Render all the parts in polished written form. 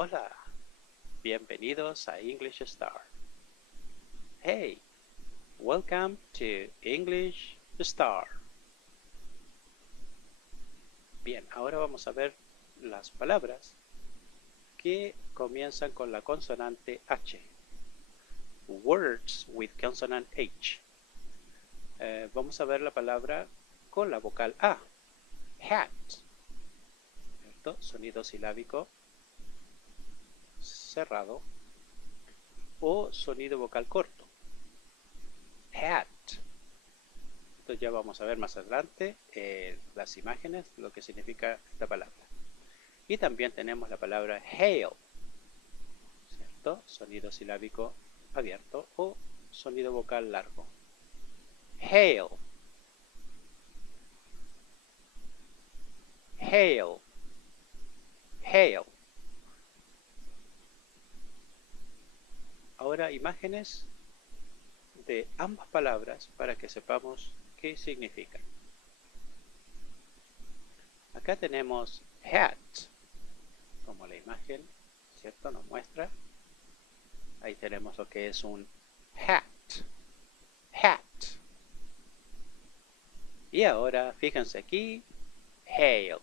Hola, bienvenidos a English Star. Hey, welcome to English Star. Bien, ahora vamos a ver las palabras que comienzan con la consonante H. Words with consonant H. Vamos a ver la palabra con la vocal A. Hat. ¿Cierto? Sonido silábico cerrado o sonido vocal corto. Hat. Esto ya vamos a ver más adelante las imágenes, lo que significa esta palabra. Y también tenemos la palabra hail, ¿cierto? Sonido silábico abierto o sonido vocal largo. Hail, hail, hail. Ahora imágenes de ambas palabras para que sepamos qué significan. Acá tenemos hat, como la imagen, ¿cierto? Nos muestra. Ahí tenemos lo que es un hat, hat. Y ahora, fíjense aquí, hail.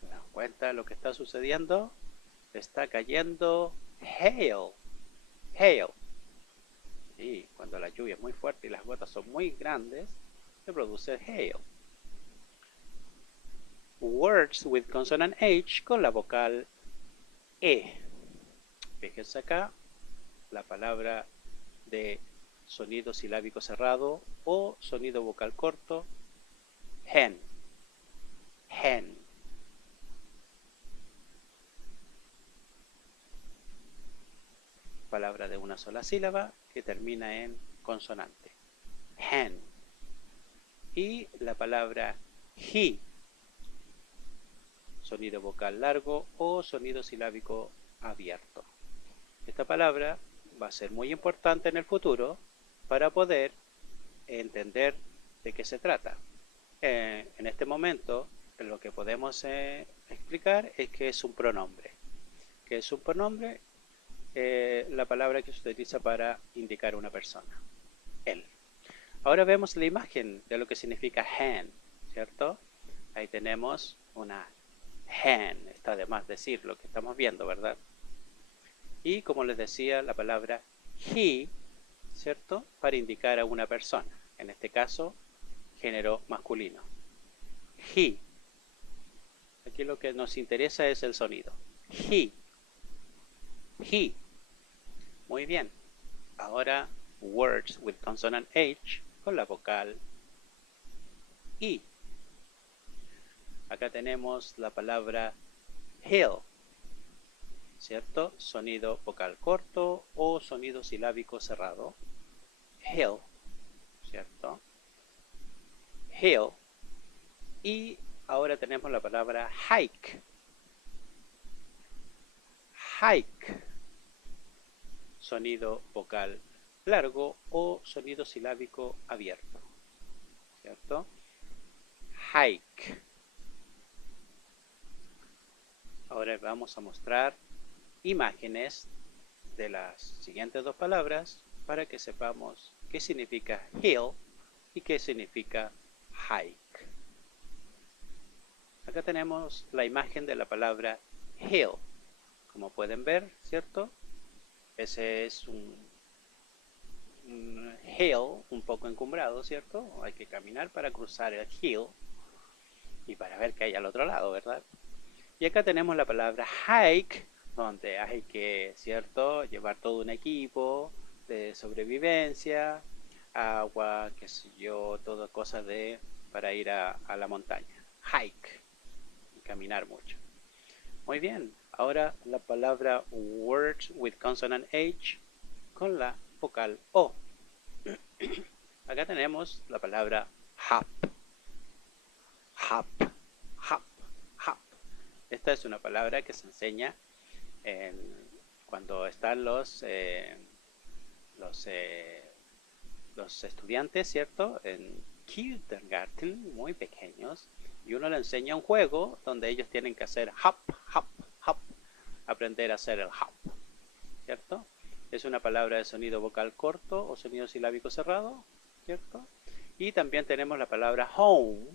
¿Se dan cuenta lo que está sucediendo? Está cayendo hail, hail. Y cuando la lluvia es muy fuerte y las gotas son muy grandes, se produce hail. Words with consonant H con la vocal E. Fíjense acá la palabra de sonido silábico cerrado o sonido vocal corto, hen, hen. Palabra de una sola sílaba que termina en consonante, hen. Y la palabra he, sonido vocal largo o sonido silábico abierto. Esta palabra va a ser muy importante en el futuro para poder entender de qué se trata. En este momento, lo que podemos explicar es que es un pronombre. ¿Qué es un pronombre? La palabra que se utiliza para indicar a una persona, él. Ahora vemos la imagen de lo que significa hen, ¿cierto? Ahí tenemos una hen, está de más decir lo que estamos viendo, ¿verdad? Y como les decía, la palabra he, ¿cierto? Para indicar a una persona, en este caso, género masculino. He. Aquí lo que nos interesa es el sonido. He. He. Muy bien. Ahora, words with consonant H con la vocal I. Acá tenemos la palabra hill, ¿cierto? Sonido vocal corto o sonido silábico cerrado. Hill, ¿cierto? Hill. Y ahora tenemos la palabra hike. Hike. Sonido vocal largo o sonido silábico abierto, ¿cierto? Hike. Ahora vamos a mostrar imágenes de las siguientes dos palabras para que sepamos qué significa hill y qué significa hike. Acá tenemos la imagen de la palabra hill. Como pueden ver, ¿cierto? Ese es un hill un poco encumbrado, ¿cierto? Hay que caminar para cruzar el hill y para ver qué hay al otro lado, ¿verdad? Y acá tenemos la palabra hike, donde hay que, ¿cierto?, llevar todo un equipo de sobrevivencia, agua, qué sé yo, todas cosas para ir a la montaña. Hike, caminar mucho. Muy bien, ahora la palabra words with consonant H con la vocal O. Acá tenemos la palabra hop, hop, hop, hop. Esta es una palabra que se enseña cuando están los estudiantes, ¿cierto? En kindergarten, muy pequeños, y uno le enseña un juego donde ellos tienen que hacer hop, hop, hop, aprender a hacer el hop, ¿cierto? Es una palabra de sonido vocal corto o sonido silábico cerrado, ¿cierto? Y también tenemos la palabra home,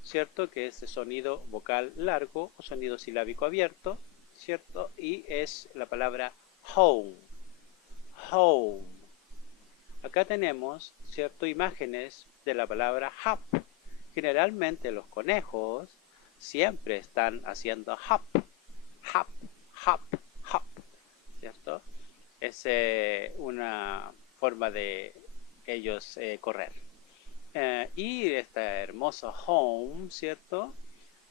¿cierto? Que es de sonido vocal largo o sonido silábico abierto, ¿cierto? Y es la palabra home, home. Acá tenemos, ¿cierto? Imágenes de la palabra hop. Generalmente los conejos siempre están haciendo hop, hop, hop, hop, ¿cierto? Es una forma de ellos correr. Y este hermoso home, ¿cierto?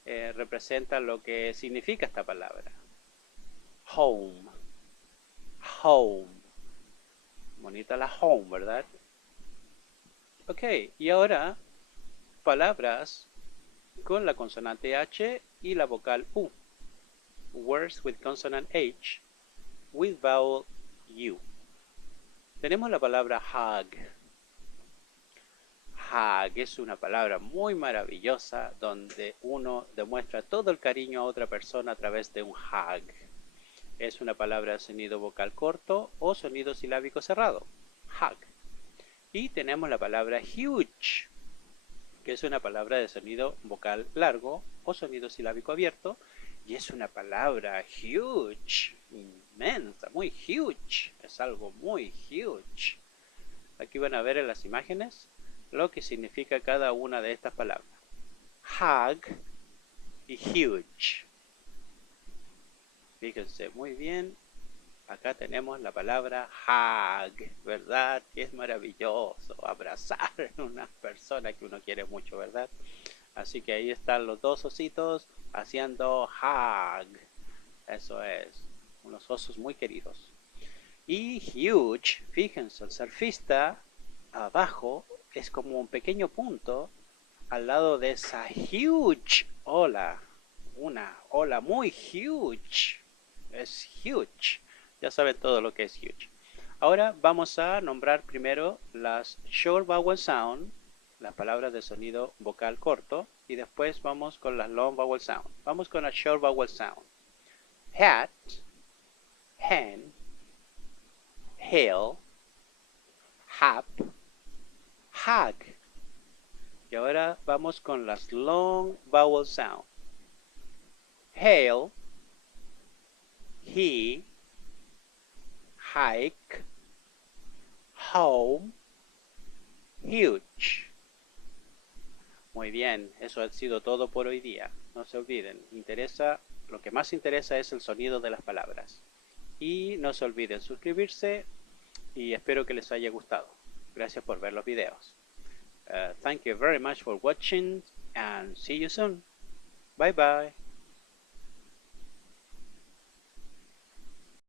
Representa lo que significa esta palabra. Home, home. Bonita la home, ¿verdad? Ok, y ahora palabras con la consonante H y la vocal U. Words with consonant H with vowel U. Tenemos la palabra hug. Hug es una palabra muy maravillosa donde uno demuestra todo el cariño a otra persona a través de un hug. Es una palabra de sonido vocal corto o sonido silábico cerrado. Hug. Y tenemos la palabra huge, que es una palabra de sonido vocal largo o sonido silábico abierto. Y es una palabra huge, inmensa, muy huge. Es algo muy huge. Aquí van a ver en las imágenes lo que significa cada una de estas palabras. Hug y huge. Fíjense muy bien. Acá tenemos la palabra hug, ¿verdad? Que es maravilloso abrazar a una persona que uno quiere mucho, ¿verdad? Así que ahí están los dos ositos haciendo hug. Eso es, unos osos muy queridos. Y huge, fíjense, el surfista abajo es como un pequeño punto al lado de esa huge ola. Una ola muy huge. Es huge. Ya saben todo lo que es huge. Ahora vamos a nombrar primero las short vowel sound, las palabras de sonido vocal corto, y después vamos con las long vowel sound. Vamos con la short vowel sound. Hat, hen, hail, hap, hug. Y ahora vamos con las long vowel sound. Hail, he, hike, home, huge. Muy bien, eso ha sido todo por hoy día. No se olviden, lo que más interesa es el sonido de las palabras. Y no se olviden suscribirse y espero que les haya gustado. Gracias por ver los videos. Thank you very much for watching and see you soon. Bye bye.